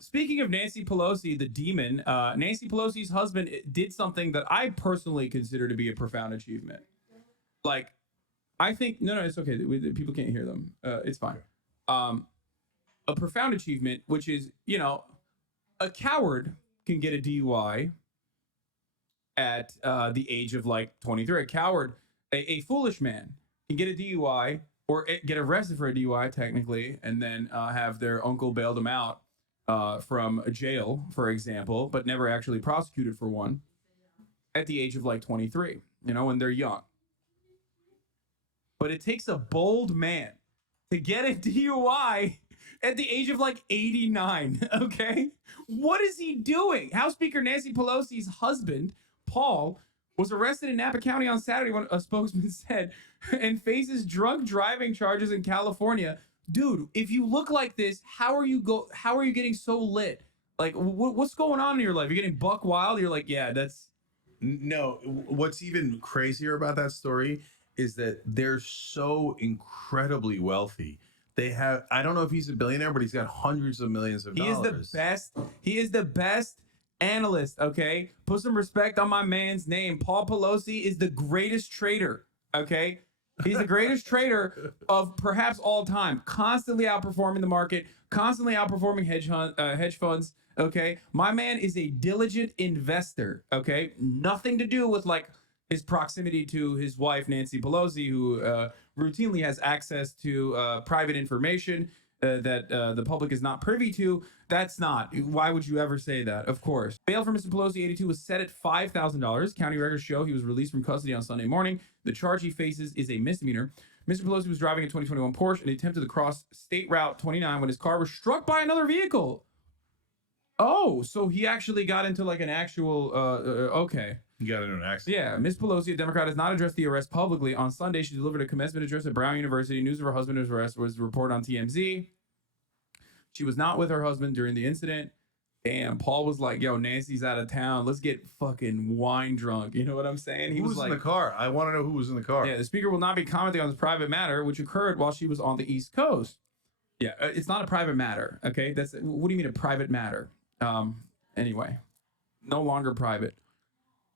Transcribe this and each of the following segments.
Speaking of Nancy Pelosi, the demon, Nancy Pelosi's husband did something that I personally consider to be a profound achievement. Like, I think no, it's okay. People can't hear them. It's fine. A profound achievement, which is, a coward can get a DUI at the age of like 23. A coward, a foolish man can get a DUI or get arrested for a DUI technically, and then have their uncle bail them out from a jail, for example, but never actually prosecuted for one at the age of like 23, when they're young. But it takes a bold man to get a DUI at the age of like 89, okay? What is he doing? House Speaker Nancy Pelosi's husband, Paul, was arrested in Napa County on Saturday, when a spokesman said, and faces drunk driving charges in California. Dude, if you look like this, how are you getting so lit? Like, what's going on in your life? You're getting buck wild? You're like, yeah, that's... No, what's even crazier about that story is that they're so incredibly wealthy. They have, I don't know if he's a billionaire, but he's got hundreds of millions of dollars. He is the best analyst, okay? Put some respect on my man's name. Paul Pelosi is the greatest trader, okay? He's the greatest trader of perhaps all time, constantly outperforming the market, constantly outperforming hedge funds, okay? My man is a diligent investor, okay? Nothing to do with like his proximity to his wife, Nancy Pelosi, who routinely has access to private information that the public is not privy to. That's not. Why would you ever say that? Of course. Bail for Mr. Pelosi, 82, was set at $5,000. County records show he was released from custody on Sunday morning. The charge he faces is a misdemeanor. Mr. Pelosi was driving a 2021 Porsche and attempted to cross State Route 29 when his car was struck by another vehicle. Oh, so he actually got into like an actual, okay. You got into an accident. Yeah, Ms. Pelosi, a Democrat, has not addressed the arrest publicly. On Sunday, she delivered a commencement address at Brown University. News of her husband's arrest was reported on TMZ. She was not with her husband during the incident. And Paul was like, yo, Nancy's out of town. Let's get fucking wine drunk. You know what I'm saying? Who was like, in the car? I want to know who was in the car. Yeah, the speaker will not be commenting on this private matter, which occurred while she was on the East Coast. Yeah, it's not a private matter, okay? What do you mean a private matter? Anyway, no longer private.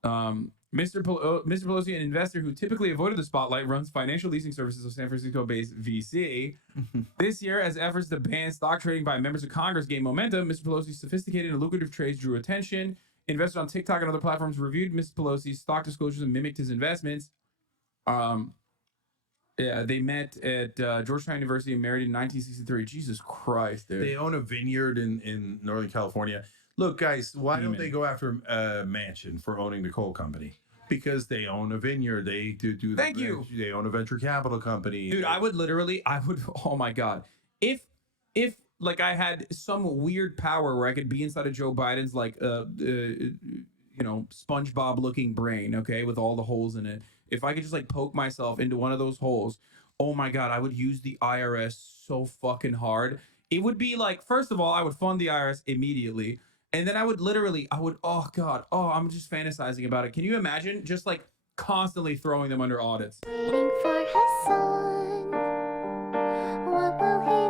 Mr. Pelosi, an investor who typically avoided the spotlight, runs financial leasing services of San Francisco-based VC. This year, as efforts to ban stock trading by members of Congress gained momentum, Mr. Pelosi's sophisticated and lucrative trades drew attention. Investors on TikTok and other platforms reviewed Mr. Pelosi's stock disclosures and mimicked his investments. Yeah, they met at Georgetown University and married in 1963. Jesus Christ, dude. They own a vineyard in Northern California. Look, guys, why don't they go after Manchin for owning the coal company? Because they own a vineyard. They do. Thank you. They own a venture capital company. Dude, I would. Oh my God. If like I had some weird power where I could be inside of Joe Biden's like SpongeBob looking brain, okay, with all the holes in it. If I could just like poke myself into one of those holes, oh my God, I would use the IRS so fucking hard. It would be like, first of all, I would fund the IRS immediately. And then oh God, I'm just fantasizing about it. Can you imagine just like constantly throwing them under audits? Waiting for Hasan. What will he